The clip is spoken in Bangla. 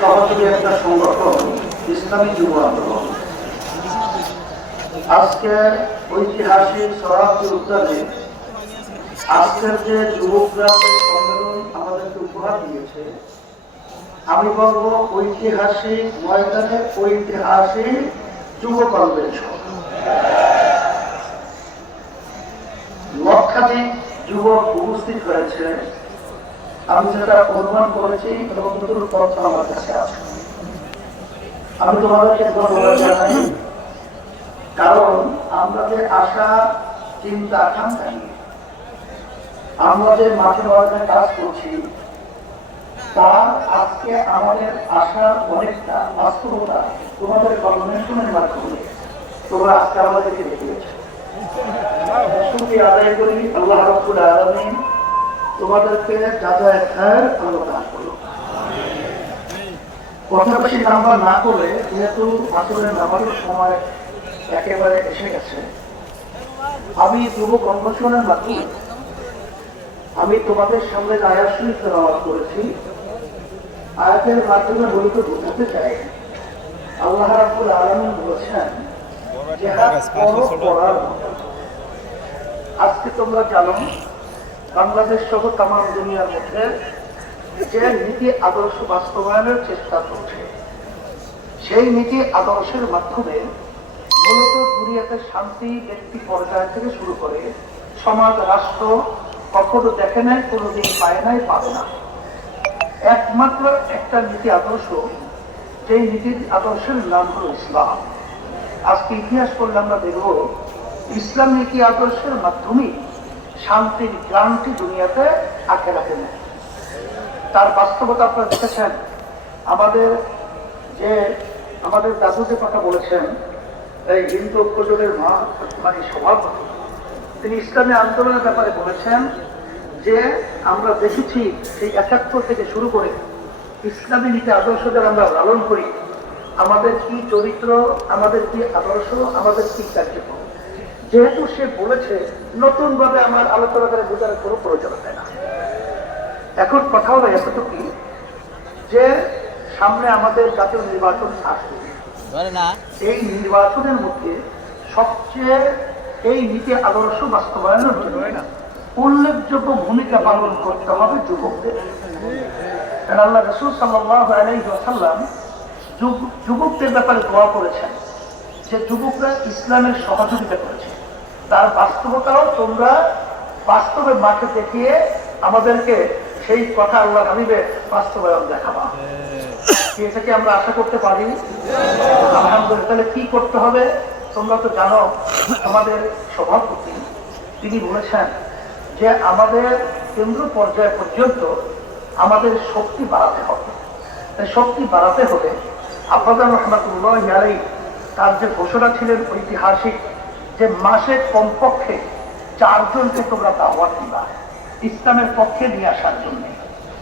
সহযোগী একটা সংগঠন ইসলামী যুব আন্দোলন আজকে ঐতিহাসিক শরাবতী উদ্যানে আজকের যে যুবকরা সম্মেলন আমাদেরকে উপহার দিয়েছে, আমি বলবো ঐতিহাসিক ময়দানে ঐতিহাসিক যুব কনভেনশন। লক্ষাধিক যুবক উপস্থিত হয়েছে, আমি যেটা অনুমান করেছি এবং নতুন তথ্য আমার কাছে আছে। আমি তোমাদেরকে ধন্যবাদ জানাই, কারণ আমরা যে আশা চিন্তা আকাঙ্ক্ষা নিয়ে আমরা যে মাঠে ময়দানে কাজ করছি, তার আজকে আমাদের আশার অনেকটা বাস্তবতা তোমাদের কনভেনশনের মাধ্যমে তোমরা আজকে আমাদেরকে দেখিয়েছো। শুকরিয়া আদায় করি আল্লাহ রাব্বুল আলামিন তোমাদেরকে যাজায়ে খায়ের আল্লাহ দান করুন। কথা বেশি নাম্বার না করে, যেহেতু আসরের নামাজের সময় একেবারে এসে গেছে, আমি যুব কনভেনশনের মাধ্যমে আমি তোমাদের সামনে আয়াত শরীফ তেলাওয়াত করেছি। আয়াতের মাধ্যমে মূলত বোঝাতে চাই, আল্লাহ রাব্বুল আলামিন বলেছেন জিহাদ করার মতো। আজকে তোমরা জানো, বাংলাদেশ সহ তাম দুনিয়ার মধ্যে যে নীতি আদর্শ বাস্তবায়নের চেষ্টা করছে, সেই নীতি আদর্শের মাধ্যমে মূলত দুনিয়াতে শান্তি ব্যক্তি পর্যায় থেকে শুরু করে সমাজ রাষ্ট্র কখনো দেখে নাই, কোনোদিন পায় নাই, পাবে না। একমাত্র একটা নীতি আদর্শ, যেই নীতি আদর্শের নাম হল ইসলাম। আজকে ইতিহাস করলে আমরা দেখব, ইসলাম নীতি আদর্শের মাধ্যমে শান্তির গ্রান্টি দুনিয়াতে আখেরাতে নেয়। তার বাস্তবতা আপনারা দেখেছেন। আমাদের দাদু যে কথা বলেছেন, এই হিন্দু ঐক্যজোটের মানে সভাপতি, তিনি ইসলামী আন্দোলনের ব্যাপারে বলেছেন যে আমরা দেখেছি সেই ৭১ থেকে শুরু করে ইসলামী নীতি আদর্শদের আমরা লালন করি। আমাদের কি চরিত্র, আমাদের কি আদর্শ, আমাদের কি কার্যক্রম, যেহেতু সে বলেছে, নতুন ভাবে আমার আলোচনা করে বোঝার কোনো প্রয়োজন হয় না। এখন কথা হলো এতটুকু যে সামনে আমাদের জাতীয় নির্বাচন আসছে। এই নির্বাচনের মধ্যে সবচেয়ে এই নীতি আদর্শ বাস্তবায়নের জন্য উল্লেখযোগ্য ভূমিকা পালন করতে হবে যুবকদের। আল্লাহ রাসূল সাল্লাল্লাহু আলাইহি ওয়াসাল্লাম যুবকদের ব্যাপারে দোয়া করেছেন যে যুবকরা ইসলামের সহযোগিতা করেছে। তার বাস্তবতাও তোমরা বাস্তবে মাঠে দেখিয়ে আমাদেরকে সেই কথা আল্লাহ হাবিবে বাস্তবায়ন দেখাবা। এটাকে আমরা আশা করতে পারি। আলহামদুলিল্লাহ। তাহলে কি করতে হবে তোমরা তো জানো। আমাদের সভাপতি তিনি বলেছেন যে আমাদের কেন্দ্র পর্যায় পর্যন্ত আমাদের শক্তি বাড়াতে হবে। শক্তি বাড়াতে হলে আফজাল রহমাতুল্লাহি আলাইহি তার যে ঘোষণা ছিলেন ঐতিহাসিক, যে মাসে কমপক্ষে ৪ জনকে তোমরা দাওয়াত দিবা ইসলামের পক্ষে নিয়ে আসার জন্য।